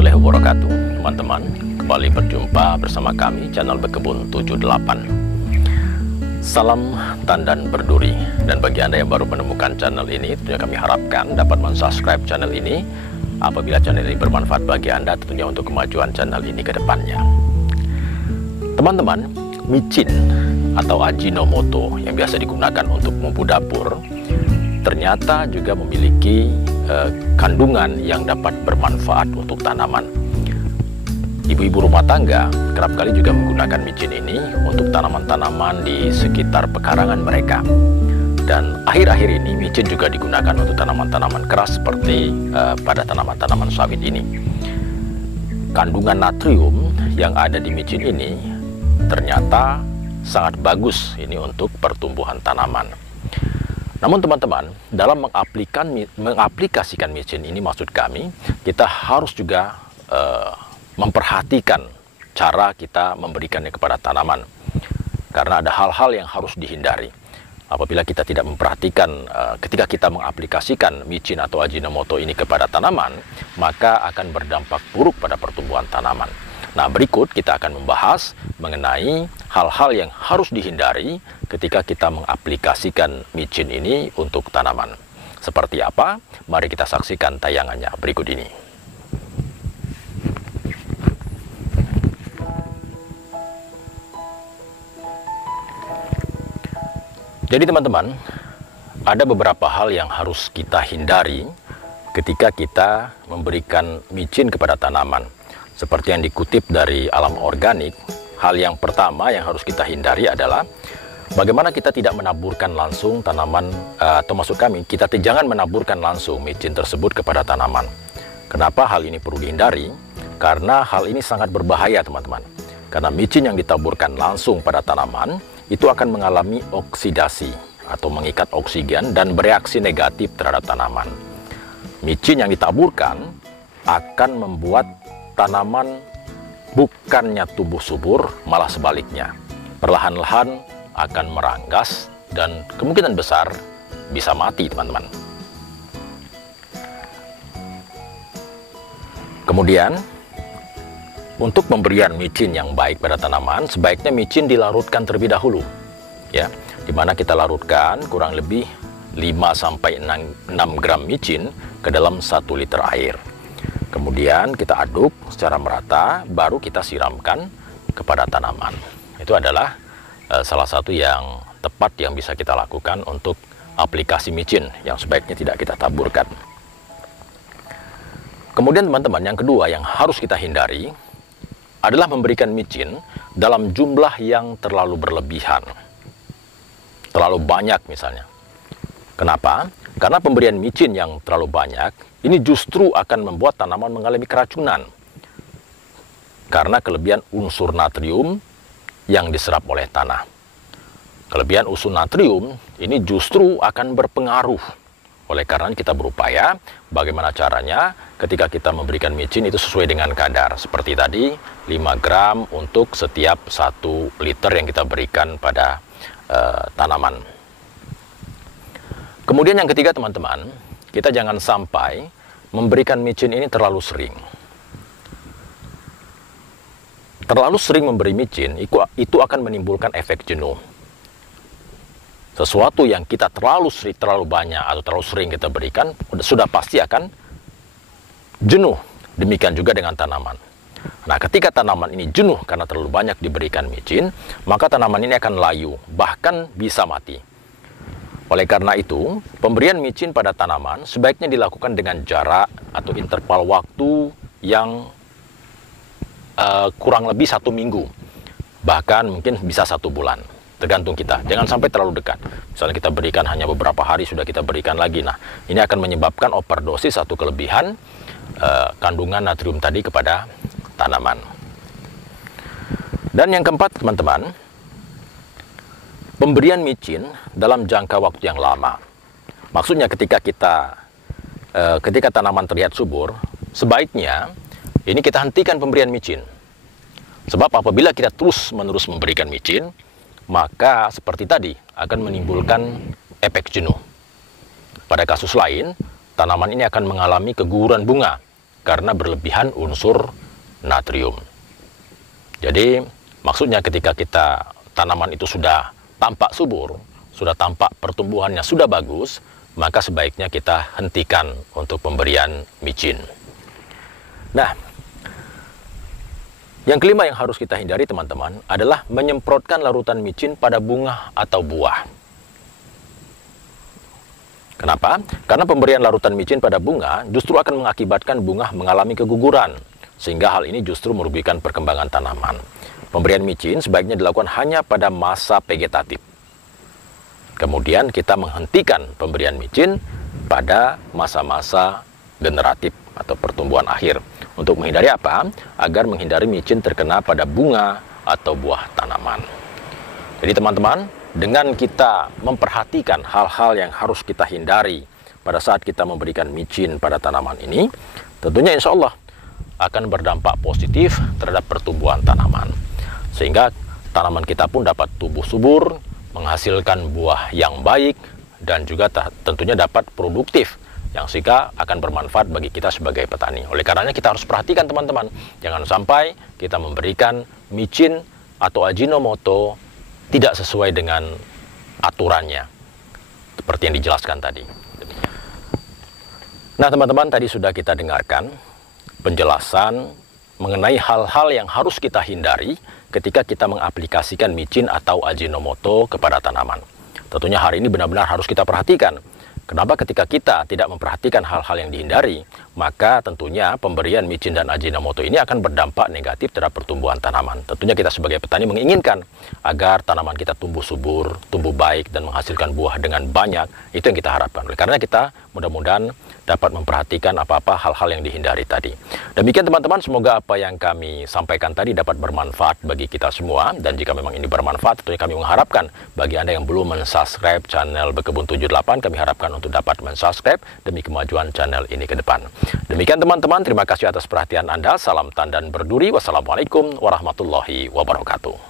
warahmatullahi wabarakatuh. Teman-teman, kembali berjumpa bersama kami channel Bekebun 78. Salam tandan berduri. Dan bagi Anda yang baru menemukan channel ini, tentunya kami harapkan dapat mensubscribe channel ini apabila channel ini bermanfaat bagi Anda, tentunya untuk kemajuan channel ini ke depannya. Teman-teman, micin atau Ajinomoto yang biasa digunakan untuk bumbu dapur ternyata juga memiliki kandungan yang dapat bermanfaat untuk tanaman. Ibu-ibu rumah tangga kerap kali juga menggunakan micin ini untuk tanaman-tanaman di sekitar pekarangan mereka. Dan akhir-akhir ini micin juga digunakan untuk tanaman-tanaman keras seperti pada tanaman-tanaman sawit ini. Kandungan natrium yang ada di micin ini ternyata sangat bagus ini untuk pertumbuhan tanaman. Namun teman-teman, dalam mengaplikasikan micin ini, maksud kami, kita harus juga memperhatikan cara kita memberikannya kepada tanaman. Karena ada hal-hal yang harus dihindari. Apabila kita tidak memperhatikan ketika kita mengaplikasikan micin atau Ajinomoto ini kepada tanaman, maka akan berdampak buruk pada pertumbuhan tanaman. Nah, berikut kita akan membahas mengenai hal-hal yang harus dihindari ketika kita mengaplikasikan micin ini untuk tanaman. Seperti apa? Mari kita saksikan tayangannya berikut ini. Jadi teman-teman, ada beberapa hal yang harus kita hindari ketika kita memberikan micin kepada tanaman. Seperti yang dikutip dari Alam Organik, hal yang pertama yang harus kita hindari adalah bagaimana kita tidak menaburkan langsung tanaman, atau maksud kami, kita jangan menaburkan langsung micin tersebut kepada tanaman. Kenapa hal ini perlu dihindari? Karena hal ini sangat berbahaya teman-teman. Karena micin yang ditaburkan langsung pada tanaman, itu akan mengalami oksidasi atau mengikat oksigen dan bereaksi negatif terhadap tanaman. Micin yang ditaburkan akan membuat tanaman bukannya tumbuh subur, malah sebaliknya. Perlahan-lahan akan meranggas dan kemungkinan besar bisa mati, teman-teman. Kemudian, untuk pemberian micin yang baik pada tanaman, sebaiknya micin dilarutkan terlebih dahulu. Ya, dimana kita larutkan kurang lebih 5-6 gram micin ke dalam 1 liter air. Kemudian kita aduk secara merata, baru kita siramkan kepada tanaman. Itu adalah salah satu yang tepat yang bisa kita lakukan untuk aplikasi micin yang sebaiknya tidak kita taburkan. Kemudian teman-teman, yang kedua yang harus kita hindari adalah memberikan micin dalam jumlah yang terlalu berlebihan. Terlalu banyak misalnya. Kenapa? Karena pemberian micin yang terlalu banyak ini justru akan membuat tanaman mengalami keracunan. Karena kelebihan unsur natrium yang diserap oleh tanah. Kelebihan unsur natrium ini justru akan berpengaruh. Oleh karena kita berupaya bagaimana caranya ketika kita memberikan micin itu sesuai dengan kadar. Seperti tadi, 5 gram untuk setiap 1 liter yang kita berikan pada tanaman. Kemudian yang ketiga teman-teman, kita jangan sampai memberikan micin ini terlalu sering. Terlalu sering memberi micin itu akan menimbulkan efek jenuh. Sesuatu yang kita terlalu banyak atau terlalu sering kita berikan, sudah pasti akan jenuh. Demikian juga dengan tanaman. Nah, ketika tanaman ini jenuh karena terlalu banyak diberikan micin, maka tanaman ini akan layu, bahkan bisa mati. Oleh karena itu, pemberian micin pada tanaman sebaiknya dilakukan dengan jarak atau interval waktu yang kurang lebih 1 minggu. Bahkan mungkin bisa 1 bulan. Tergantung kita. Jangan sampai terlalu dekat. Misalnya kita berikan hanya beberapa hari, sudah kita berikan lagi. Nah, ini akan menyebabkan overdosis atau kelebihan kandungan natrium tadi kepada tanaman. Dan yang keempat, teman-teman, pemberian micin dalam jangka waktu yang lama. Maksudnya ketika tanaman terlihat subur, sebaiknya ini kita hentikan pemberian micin. Sebab apabila kita terus-menerus memberikan micin, maka seperti tadi akan menimbulkan efek jenuh. Pada kasus lain, tanaman ini akan mengalami keguguran bunga karena berlebihan unsur natrium. Jadi maksudnya ketika tanaman itu sudah tampak subur, sudah tampak pertumbuhannya sudah bagus, maka sebaiknya kita hentikan untuk pemberian micin. Nah, yang kelima yang harus kita hindari teman-teman adalah menyemprotkan larutan micin pada bunga atau buah. Kenapa? Karena pemberian larutan micin pada bunga justru akan mengakibatkan bunga mengalami keguguran, sehingga hal ini justru merugikan perkembangan tanaman. Pemberian micin sebaiknya dilakukan hanya pada masa vegetatif. Kemudian kita menghentikan pemberian micin pada masa-masa generatif atau pertumbuhan akhir. Untuk menghindari apa? Agar menghindari micin terkena pada bunga atau buah tanaman. Jadi teman-teman, dengan kita memperhatikan hal-hal yang harus kita hindari pada saat kita memberikan micin pada tanaman ini, tentunya insya Allah akan berdampak positif terhadap pertumbuhan tanaman. Sehingga tanaman kita pun dapat tumbuh subur, menghasilkan buah yang baik, dan juga tentunya dapat produktif, yang sehingga akan bermanfaat bagi kita sebagai petani. Oleh karenanya kita harus perhatikan teman-teman, jangan sampai kita memberikan micin atau Ajinomoto tidak sesuai dengan aturannya, seperti yang dijelaskan tadi. Nah teman-teman, tadi sudah kita dengarkan penjelasan mengenai hal-hal yang harus kita hindari ketika kita mengaplikasikan micin atau Ajinomoto kepada tanaman. Tentunya hari ini benar-benar harus kita perhatikan. Kenapa ketika kita tidak memperhatikan hal-hal yang dihindari, maka tentunya pemberian micin dan Ajinomoto ini akan berdampak negatif terhadap pertumbuhan tanaman. Tentunya kita sebagai petani menginginkan agar tanaman kita tumbuh subur, tumbuh baik, dan menghasilkan buah dengan banyak. Itu yang kita harapkan. Oleh karena kita mudah-mudahan dapat memperhatikan apa-apa hal-hal yang dihindari tadi. Demikian teman-teman, semoga apa yang kami sampaikan tadi dapat bermanfaat bagi kita semua. Dan jika memang ini bermanfaat, tentunya kami mengharapkan bagi Anda yang belum mensubscribe channel Bekebun 78, kami harapkan untuk dapat mensubscribe demi kemajuan channel ini ke depan. Demikian teman-teman, terima kasih atas perhatian Anda. Salam tandan berduri. Wassalamualaikum warahmatullahi wabarakatuh.